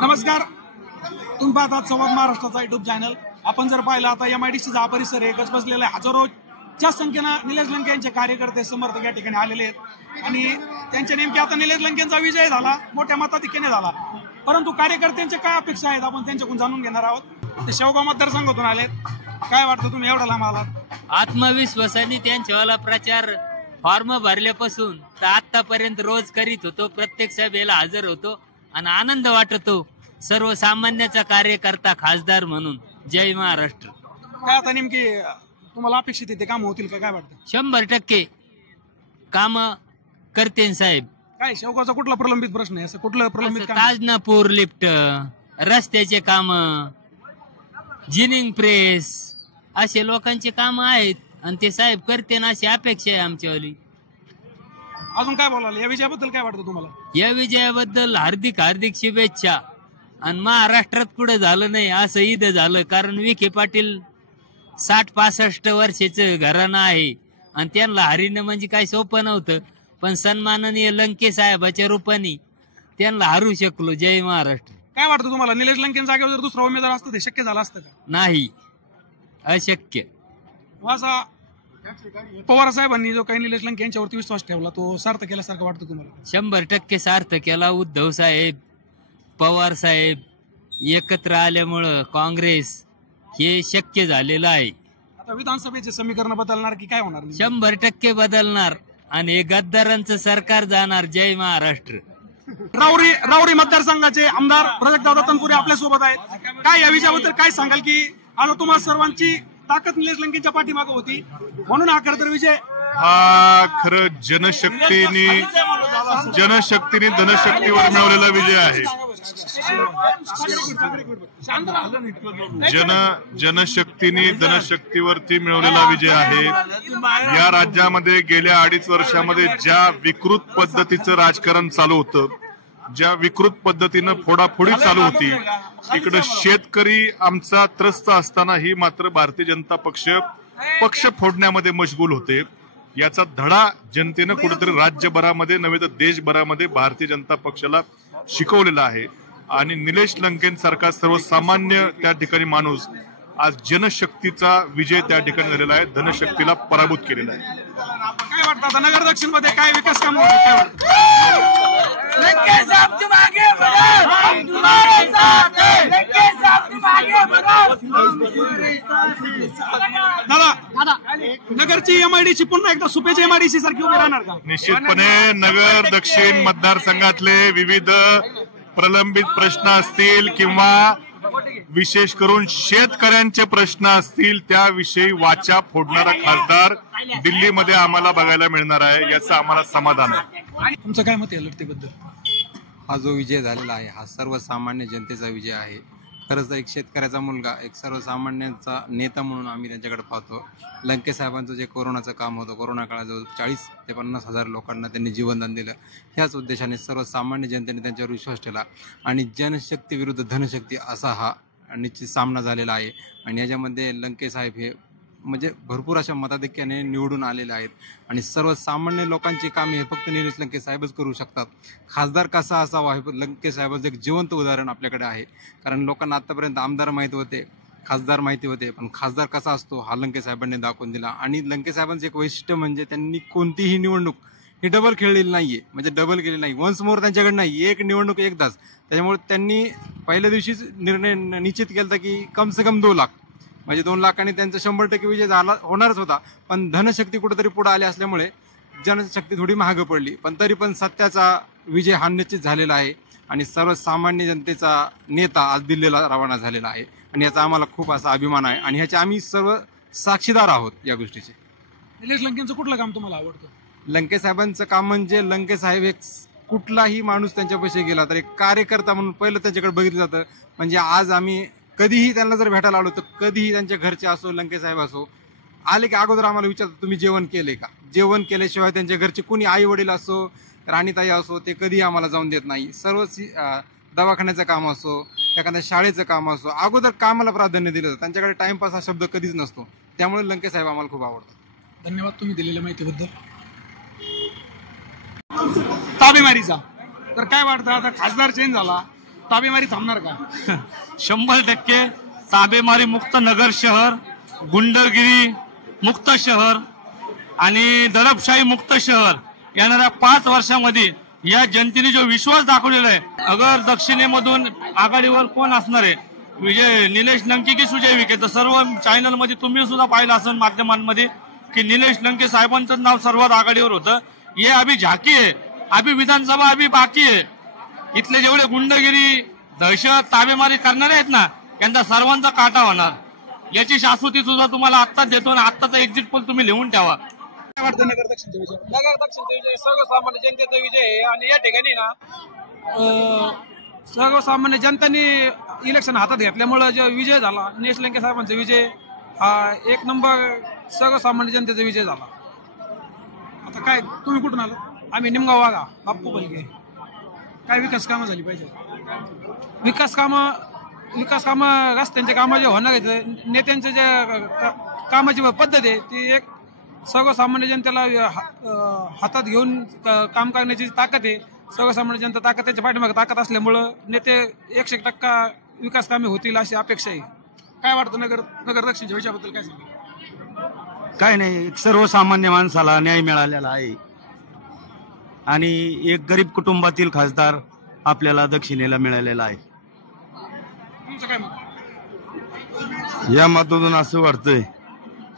नमस्कार, तुम्ही पाहतात संवाद महाराष्ट्राचा युट्यूब चॅनल। आपण जर पाहिलं आता MIDCचा हा परिसर आहे, गजबजलेला आहे। हजारोच्या संख्येनं निलेश लंके यांचे कार्यकर्ते समर्थक या ठिकाणी आलेले आहेत आणि त्यांच्या नेमके आता निलेश लंकेंचा विजय झाला, मोठ्या मताधिक्याने झाला, परंतु कार्यकर्त्यांच्या काय अपेक्षा आहेत आपण त्यांच्याकडून जाणून घेणार आहोत। ते शेवगाव मतदारसंघातून आलेत। काय वाटतं, तुम्ही एवढा लांब आलात? आत्मविश्वासाने त्यांच्यावाला प्रचार फॉर्म भरल्यापासून तर आतापर्यंत रोज करीत होतो, प्रत्येक सभेला हजर होतो आणि आनंद वाटतो सर्वसामान्याचा कार्यकर्ता खासदार म्हणून। जय महाराष्ट्र। काय आता नेमकी तुम्हाला अपेक्षित आहे ते काम होतील का, काय वाटतं? 100% काम करते साहेब। काय शेवगावचा कुठला प्रलंबित प्रश्न आहे, असं कुठलं प्रलंबित काम? ताजनापूर लिफ्ट, रस्त्याचे काम, जिनिंग प्रेस, असे लोकांचे काम आहेत आणि ते साहेब करते ना, अशी अपेक्षा आहे आमच्यावाली। अजून काय बोलाल या विजयाबद्दल, काय वाटतं तुम्हाला? या विजयाबद्दल हार्दिक हार्दिक शुभेच्छा। आणि महाराष्ट्रात कुठं झालं नाही असं इथं झालं, कारण विखे पाटील 60-65 वर्षाचं घराणं आहे आणि त्यांना हरिणं म्हणजे काही सोपं नव्हतं, पण सन्माननीय लंके साहेबाच्या रूपाने त्यांना हरू शकलो। जय महाराष्ट्र। काय वाटतं तुम्हाला, निलेश लंकेंच्या जागेवर जर दुसरा उमेदवार असतं ते शक्य झालं असतं का? नाही, अशक्य। असा पवार साहेबांनी जो काही निलेश लंके यांच्यावरती विश्वास ठेवला तो सार्थ केल्यासारखं वाटतं तुम्हाला? 100% सार्थ केला। उद्धव साहेब, पवार साहेब एकत्र आल्यामुळं काँग्रेस हे शक्य झालेलं आहे। आता विधानसभेचे समीकरण बदलणार की काय होणार? 100% बदलणार आणि गद्दारांचं सरकार जाणार। जय महाराष्ट्र। राऊरी मतदारसंघाचे आमदार प्रजक्तदादा तनपुरे आपल्या सोबत आहेत। काय या विजयाबद्दल काय सांगाल की आता तुम्हाला सर्वांची ताकद निलेश लंकेच्या पाठीमागे होती म्हणून हा खरं तर विजय? हा खरं जनशक्तीने धनशक्तीवर मिळवलेला विजय आहे। जनशक्तीने धनशक्तीवरती मिळवलेला विजय आहे। या राज्यामध्ये गेल्या 2.5 वर्षामध्ये ज्या विकृत पद्धतीचं राजकारण चालू होतं, ज्या विकृत पद्धतीनं फोडाफोडी चालू होती, इकडे शेतकरी आमचा त्रस्त असतानाही मात्र भारतीय जनता पक्ष फोडण्यामध्ये मशगूल होते। याचा धडा जनतेनं कुठेतरी राज्यभरामध्ये नव्हे तर देशभरामध्ये भारतीय जनता पक्षाला शिकवलेला आहे आणि निलेश लंकेंसारखा सर्वसामान्य त्या ठिकाणी माणूस आज जनशक्तीचा विजय त्या ठिकाणी झालेला आहे, धनशक्तीला पराभूत केलेला आहे। काय वाटतं आता नगर दक्षिण मध्ये काय विकास काम होते, काय वाटतं? दादा, नगरची MIDC पुन्हा एकदा सुपेची MIDC सारखी उभी राहणार का? निश्चितपणे नगर दक्षिण मतदारसंघातले विविध प्रलंबित प्रश्न असतील किंवा विशेष करून शेतकऱ्यांचे प्रश्न असतील त्याविषयी वाचा फोडणारा खासदार दिल्लीमध्ये आम्हाला बघायला मिळणार आहे, याचं आम्हाला समाधान आहे। तुमचं काय मत आहे लढतीबद्दल? हा जो विजय झालेला आहे हा सर्वसामान्य जनतेचा विजय आहे। खरंच एक शेतकऱ्याचा मुलगा, एक सर्वसामान्यांचा नेता म्हणून आम्ही त्यांच्याकडे पाहतो। लंके साहेबांचं जे कोरोनाचं काम होतं, कोरोना काळात जवळ 40 ते 50 हजार लोकांना त्यांनी जीवनदान दिलं। ह्याच उद्देशाने सर्वसामान्य जनतेने त्यांच्यावर विश्वास ठेवला आणि जनशक्ती विरुद्ध धनशक्ती असा हा निश्चित सामना झालेला आहे आणि याच्यामध्ये लंके साहेब हे म्हणजे भरपूर अशा मताधिक्याने निवडून आलेले आहेत आणि सर्वसामान्य लोकांची कामे हे फक्त निलेश लंके साहेबच करू शकतात। खासदार कसा असावा हे लंके साहेबाचं एक जिवंत उदाहरण आपल्याकडे आहे, कारण लोकांना आतापर्यंत आमदार माहिती होते, खासदार माहिती होते, पण खासदार कसा असतो हा लंके साहेबांनी दाखवून दिला। आणि लंके साहेबांचं एक वैशिष्ट्य म्हणजे त्यांनी कोणतीही निवडणूक ही डबल खेळलेली नाहीये, म्हणजे डबल केलेली नाही, वन्स मोर त्यांच्याकडे नाही, एक निवडणूक एकदाच। त्याच्यामुळे त्यांनी पहिल्या दिवशीच निर्णय निश्चित केला की कम से कम 2 लाख, म्हणजे 2 लाखांनी त्यांचा 100% विजय झाला होणारच होता, पण धनशक्ती कुठेतरी पुढे आली असल्यामुळे जनशक्ती थोडी महाग पडली, पण तरी पण सत्याचा विजय हा निश्चित झालेला आहे आणि सर्वसामान्य जनतेचा नेता आज दिल्लीला रवाना झालेला आहे आणि याचा आम्हाला खूप असा अभिमान आहे आणि ह्याचे आम्ही सर्व साक्षीदार आहोत या गोष्टीचे। निलेश लंकेंचं कुठलं काम तुम्हाला आवडतं? लंके साहेबांचं काम म्हणजे लंके साहेब एक कुठलाही माणूस त्यांच्यापाशी गेला तर एक कार्यकर्ता म्हणून पहिलं त्यांच्याकडे बघितलं जातं। म्हणजे आज आम्ही कधीही त्यांना जर भेटायला आलो तर कधीही त्यांच्या घरचे असो, लंके साहेब असो, आले की अगोदर आम्हाला विचारतात तुम्ही जेवण केले का? जेवण केल्याशिवाय त्यांच्या घरचे कुणी आई वडील असो, राणीताई असो, ते कधीही आम्हाला जाऊन देत नाही। सर्व दवाखान्याचं काम असो, एखाद्या शाळेचं काम असो, अगोदर कामाला प्राधान्य दिलं जातं, त्यांच्याकडे टाइमपास हा शब्द कधीच नसतो। त्यामुळे लंके साहेब आम्हाला खूप आवडतात। धन्यवाद तुम्ही दिलेल्या माहितीबद्दल। ताबेमारीचा तर काय वाटतं आता खासदार चेंज झाला, ताबेमारी थांबणार का? 100% ताबेमारी मुक्त नगर शहर, गुंडगिरी मुक्त शहर आणि दडपशाही मुक्त शहर येणाऱ्या 5 वर्षामध्ये या जनतेने जो विश्वास दाखवलेला आहे, अगर दक्षिणेमधून आघाडीवर कोण असणार आहे, विजय निलेश लंके की सुजय विखे, तर सर्व चॅनल मध्ये तुम्ही सुद्धा पाहिलं असेल माध्यमांमध्ये की निलेश लंके साहेबांचं नाव सर्वात आघाडीवर होतं. हे अभी झाकी आहे, अभी विधानसभा अभी बाकी आहे. इथले जेवढे गुंडगिरी दहशत ताबेमारी करणारे आहेत ना, त्यांचा सर्वांचा काटा होणार. याची शाश्वती सुद्धा तुम्हाला आत्ताच देतो आणि आत्ताचा एक्झिट पोल तुम्ही लिहून ठेवा. काय वाटतं नगर दक्षिणचा विजय? नगर दक्षिणचा विजय सर्वसामान्य जनतेचा विजय आहे आणि या ठिकाणी ना सर्वसामान्य जनतेने इलेक्शन हातात घेतल्यामुळे जो विजय झाला, निलेश लंके साहेबांचा विजय हा 1 नंबर सर्वसामान्य जनतेचा विजय झाला. आता काय तुम्ही कुठून आलो? आम्ही निमगाव वागा, बाप्पू बलगे. काय विकास कामं झाली पाहिजे? विकास कामं रस्त्यांचे कामं जे होणार आहेत, नेत्यांचे जे कामाची पद्धत आहे ती एक सर्वसामान्य जनतेला हातात घेऊन काम करण्याची ताकद आहे. सर्वसामान्य जनता ताकद, त्याच्या पाठीमागे ताकद असल्यामुळं नेते 100% विकास कामे होतील अशी अपेक्षा आहे. काय वाटतं नगर दक्षिणच्या विषयाबद्दल काय सांगा? काय नाही, एक सर्वसामान्य माणसाला न्याय मिळालेला आहे आणि एक गरीब कुटुंबातील खासदार आपल्याला दक्षिणेला मिळालेला आहे. तुमचं काय मत? या मातून असं वाटतंय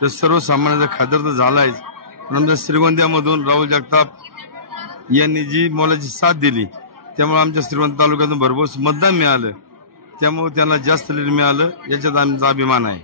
तर सर्वसामान्याचा खासदार तर झालाय, पण आमच्या श्रीगोंद्यामधून राहुल जगताप यांनी जी मोलाची साथ दिली त्यामुळे आमच्या श्रीगोंदा तालुक्यातून भरघोस मतदान मिळालं, त्यामुळे त्यांना जास्त लीड मिळालं, याच्यात आमचा अभिमान आहे.